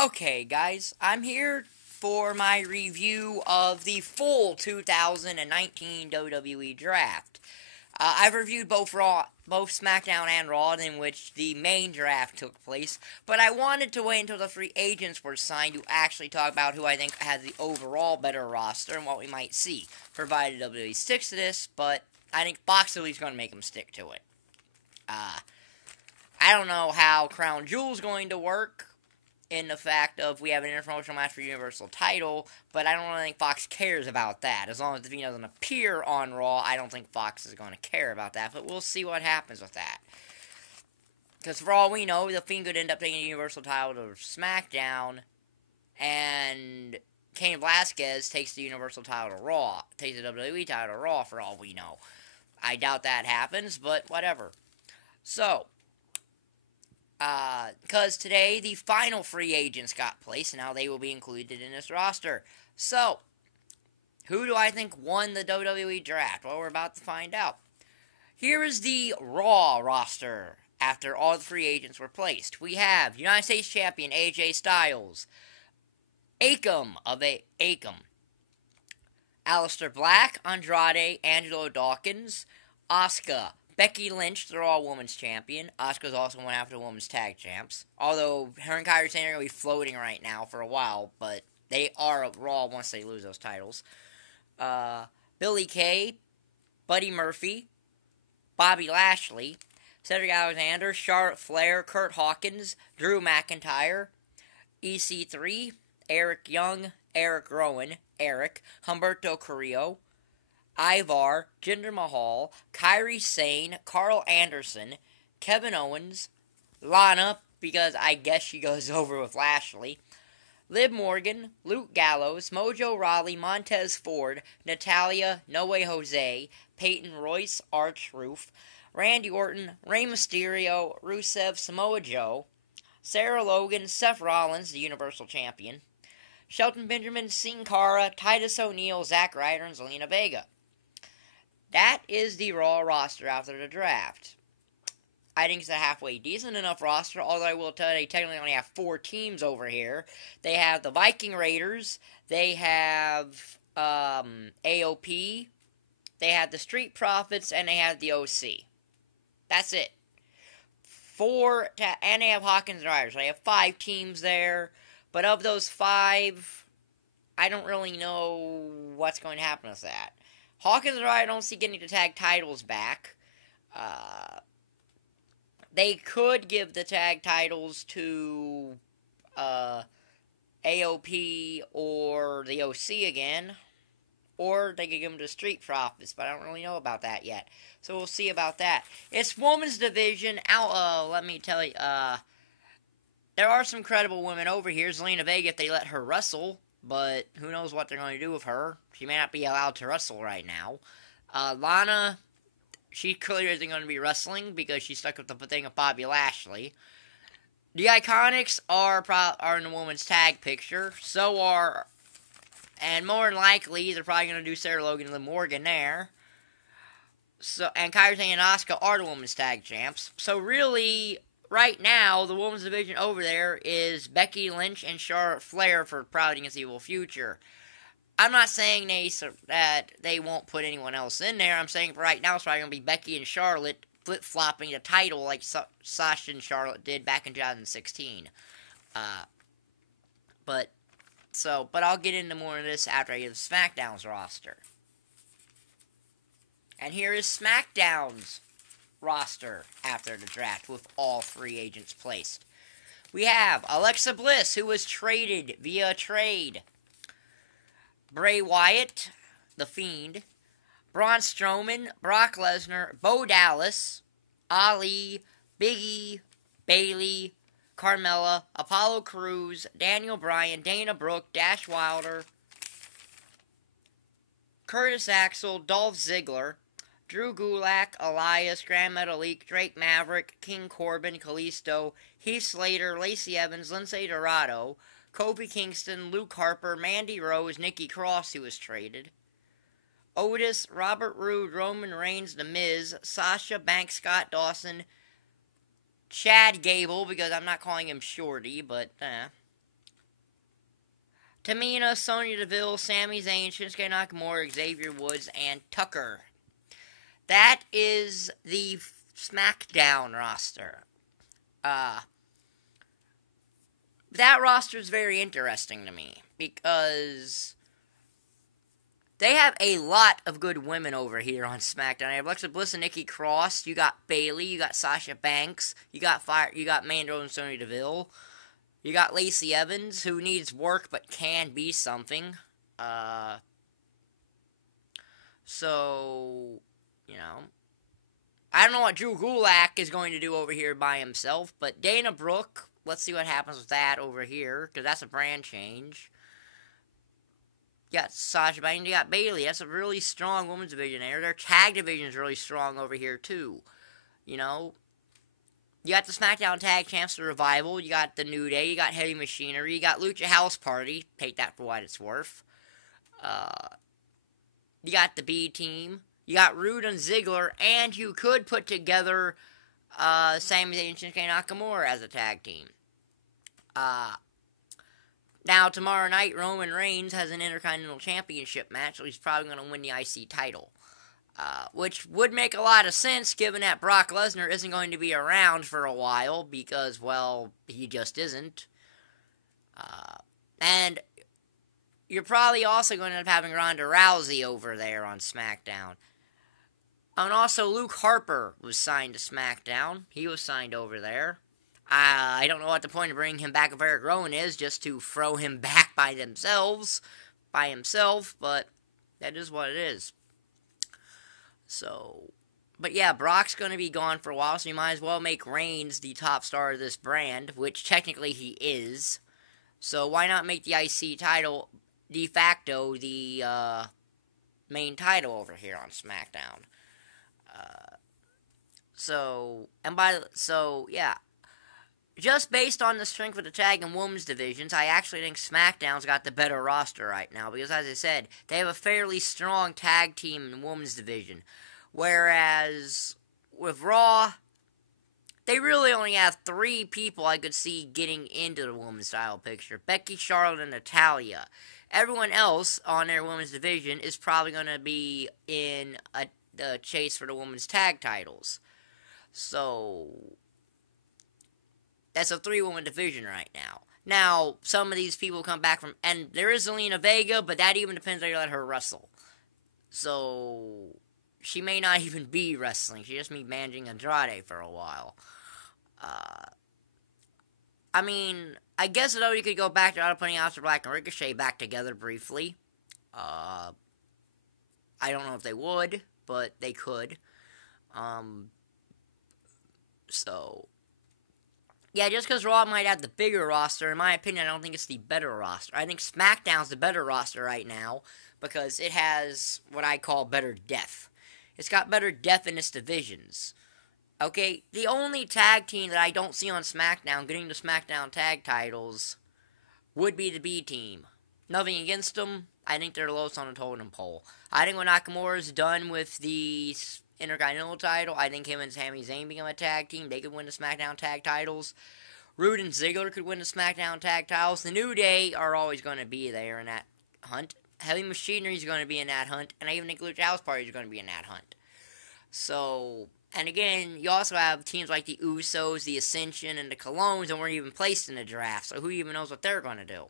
Okay, guys, I'm here for my review of the full 2019 WWE Draft. I've reviewed both SmackDown and Raw, in which the main draft took place, but I wanted to wait until the free agents were signed to actually talk about who I think has the overall better roster and what we might see, provided WWE sticks to this, but I think Fox at least going to make them stick to it. I don't know how Crown Jewel's going to work, in the fact of we have an interpromotional match for Universal title, but I don't really think Fox cares about that. As long as the Fiend doesn't appear on Raw, I don't think Fox is going to care about that, but we'll see what happens with that. Because for all we know, the Fiend could end up taking the Universal title to SmackDown, and Cain Velasquez takes the Universal title to Raw, takes the WWE title to Raw for all we know. I doubt that happens, but whatever. So, because today the final free agents got placed, and now they will be included in this roster. So, who do I think won the WWE Draft? Well, we're about to find out. Here is the Raw roster after all the free agents were placed. We have United States Champion AJ Styles, Akam of Akam, Aleister Black, Andrade, Angelo Dawkins, Asuka, Becky Lynch, the Raw Women's Champion. Asuka's also one after the Women's Tag Champs. Although her and Kairi Sane are going to be floating right now for a while, but they are Raw once they lose those titles. Billie Kay, Buddy Murphy, Bobby Lashley, Cedric Alexander, Charlotte Flair, Kurt Hawkins, Drew McIntyre, EC3, Eric Young, Eric Rowan, Humberto Carrillo, Ivar, Jinder Mahal, Kairi Sane, Carl Anderson, Kevin Owens, Lana, because I guess she goes over with Lashley, Liv Morgan, Luke Gallows, Mojo Rawley, Montez Ford, Natalya, No Way Jose, Peyton Royce, R-Truth, Randy Orton, Rey Mysterio, Rusev, Samoa Joe, Sarah Logan, Seth Rollins, the Universal Champion, Shelton Benjamin, Sin Cara, Titus O'Neil, Zack Ryder, and Zelina Vega. That is the Raw roster after the draft. I think it's a halfway decent enough roster, although I will tell you they technically only have 4 teams over here. They have the Viking Raiders, they have AOP, they have the Street Profits, and they have the OC. That's it. And they have Hawkins and Riders. So they have 5 teams there, but of those 5, I don't really know what's going to happen with that. Hawkins and I don't see getting the tag titles back. They could give the tag titles to AOP or the OC again. Or they could give them to Street Profits, but I don't really know about that yet. So we'll see about that. It's women's division. Let me tell you, there are some credible women over here. Zelina Vega, if they let her wrestle. But who knows what they're going to do with her. She may not be allowed to wrestle right now. Lana, she clearly isn't going to be wrestling because she's stuck with the thing of Bobby Lashley. The Iconics are in the women's tag picture. So are, and more than likely, they're probably going to do Sarah Logan and Liv Morgan there. And Kairi Sane and Asuka are the women's tag champs. So really, right now, the women's division over there is Becky Lynch and Charlotte Flair for Proud Against Evil Future. I'm not saying that they won't put anyone else in there. I'm saying for right now, it's probably going to be Becky and Charlotte flip-flopping the title like Sasha and Charlotte did back in 2016. But I'll get into more of this after I give SmackDown's roster. And here is SmackDown's roster after the draft with all free agents placed. We have Alexa Bliss, who was traded via trade. Bray Wyatt, The Fiend. Braun Strowman, Brock Lesnar, Bo Dallas, Ali, Big E, Bayley, Carmella, Apollo Crews, Daniel Bryan, Dana Brooke, Dash Wilder, Curtis Axel, Dolph Ziggler, Drew Gulak, Elias, Grand Metalik, Drake Maverick, King Corbin, Kalisto, Heath Slater, Lacey Evans, Lindsay Dorado, Kofi Kingston, Luke Harper, Mandy Rose, Nikki Cross, who was traded, Otis, Robert Roode, Roman Reigns, The Miz, Sasha Banks, Scott Dawson, Chad Gable, because I'm not calling him Shorty, but Tamina, Sonya Deville, Sami Zayn, Shinsuke Nakamura, Xavier Woods, and Tucker. That is the SmackDown roster. That roster is very interesting to me because they have a lot of good women over here on SmackDown. You have Alexa Bliss and Nikki Cross. You got Bayley. You got Sasha Banks. You got Mandy Rose and Sonya Deville. You got Lacey Evans, who needs work but can be something. So, I don't know what Drew Gulak is going to do over here by himself, but Dana Brooke, let's see what happens with that over here, because that's a brand change. You got Sasha Banks, you got Bayley. That's a really strong women's division there. Their tag division is really strong over here, too. You got the SmackDown Tag Champs, the Revival. You got the New Day. You got Heavy Machinery. You got Lucha House Party. Take that for what it's worth. You got the B Team. You got Rude and Ziggler. And you could put together Sami Zayn and Shinsuke Nakamura as a tag team. Now, tomorrow night, Roman Reigns has an Intercontinental Championship match, so he's probably going to win the IC title. Which would make a lot of sense, given that Brock Lesnar isn't going to be around for a while, because, well, he just isn't. And you're probably also going to end up having Ronda Rousey over there on SmackDown. And also, Luke Harper was signed to SmackDown. He was signed over there. I don't know what the point of bringing him back if Eric Rowan is, just to throw him back by himself, but that is what it is. So, but yeah, Brock's going to be gone for a while, so you might as well make Reigns the top star of this brand, which technically he is. So why not make the IC title de facto the main title over here on SmackDown? Yeah. Just based on the strength of the tag and women's divisions, I actually think SmackDown's got the better roster right now. Because, as I said, they have a fairly strong tag team in the women's division. Whereas, with Raw, they really only have 3 people I could see getting into the women's title picture. Becky, Charlotte, and Natalya. Everyone else on their women's division is probably going to be in the chase for the women's tag titles. So, that's a 3-woman division right now. Now, some of these people come back from... And there is Zelina Vega, but that even depends on how you let her wrestle. So, she may not even be wrestling. She just be managing Andrade for a while. I guess, though, you could go back to putting Aleister Black and Ricochet back together briefly. I don't know if they would, but they could. Yeah, just because Raw might have the bigger roster, in my opinion, I don't think it's the better roster. I think SmackDown's the better roster right now, because it has what I call better depth. It's got better depth in its divisions. Okay, the only tag team that I don't see on SmackDown getting the SmackDown tag titles would be the B Team. Nothing against them. I think they're the lowest on the totem pole. I think when Nakamura's done with the Intercontinental title, I think him and Sami Zayn become a tag team. They could win the SmackDown tag titles. Rude and Ziggler could win the SmackDown tag titles. The New Day are always going to be there in that hunt. Heavy Machinery is going to be in that hunt. And I even think Lucha House Party is going to be in that hunt. So, and again, you also have teams like the Usos, the Ascension, and the Colognes that weren't even placed in the draft. So who even knows what they're going to do?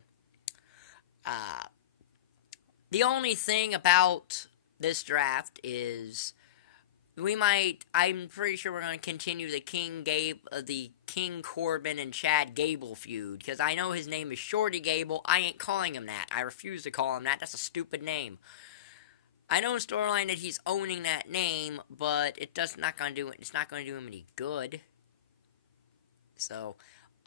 The only thing about this draft is I'm pretty sure we're going to continue the King Corbin and Chad Gable feud, because I know his name is Shorty Gable. I ain't calling him that. I refuse to call him that. That's a stupid name. I know in storyline that he's owning that name, but it's not going to do him any good. So,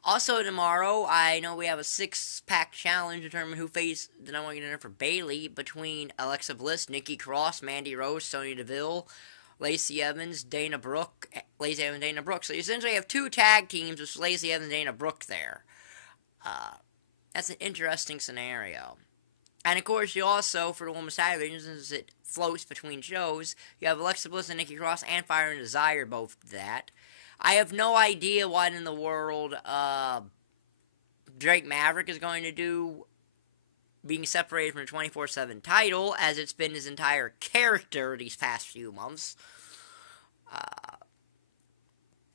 also tomorrow, I know we have a 6-pack challenge to determine who faced the number 1 contender for Bayley between Alexa Bliss, Nikki Cross, Mandy Rose, Sonya Deville, Lacey Evans, Dana Brooke. So you essentially have 2 tag teams with Lacey Evans and Dana Brooke there. That's an interesting scenario. And of course, you also, for the women's tag division, since it floats between shows, you have Alexa Bliss and Nikki Cross and Fire and Desire both that. I have no idea what in the world Drake Maverick is going to do being separated from the 24/7 title, as it's been his entire character these past few months.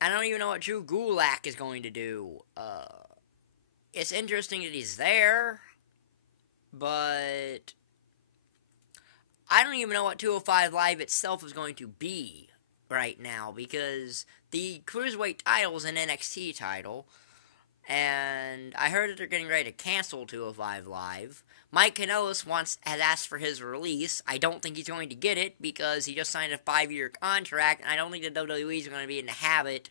I don't even know what Drew Gulak is going to do. It's interesting that he's there, but I don't even know what 205 Live itself is going to be right now, because the Cruiserweight title is an NXT title, and I heard that they're getting ready to cancel 205 Live. Mike Kanellis has asked for his release. I don't think he's going to get it, because he just signed a 5-year contract, and I don't think the WWE is going to be in the habit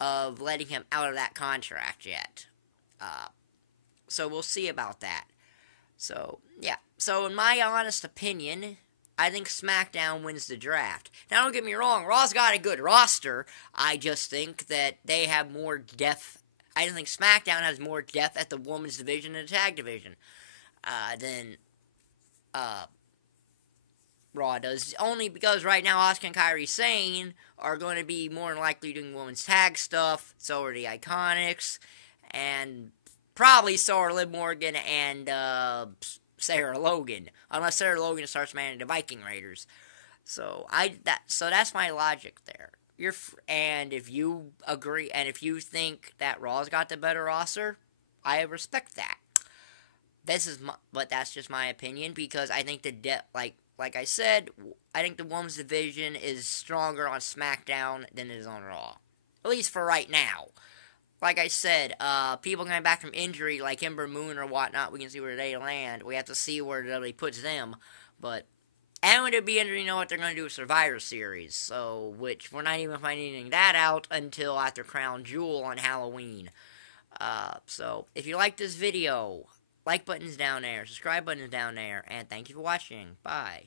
of letting him out of that contract yet. So we'll see about that. So, yeah. So, in my honest opinion, I think SmackDown wins the draft. Now, don't get me wrong, Raw's got a good roster. I just think that they have more depth. I don't think SmackDown has more depth at the women's division and the tag division than Raw does. Only because right now Asuka and Kairi Sane are going to be more than likely doing women's tag stuff. So are the Iconics. And probably so are Liv Morgan and Sarah Logan, unless Sarah Logan starts managing the Viking Raiders. So that's my logic there. And if you agree, and if you think that Raw's got the better roster, I respect that. But that's just my opinion, because I think like I said, I think the women's division is stronger on SmackDown than it is on Raw, at least for right now. Like I said, people coming back from injury, like Ember Moon or whatnot, we can see where they land. We have to see where WWE puts them. But, and it would be interesting to know what they're going to do with Survivor Series. So, which we're not even finding that out until after Crown Jewel on Halloween. So, if you like this video, like button's down there, subscribe button's down there, and thank you for watching. Bye.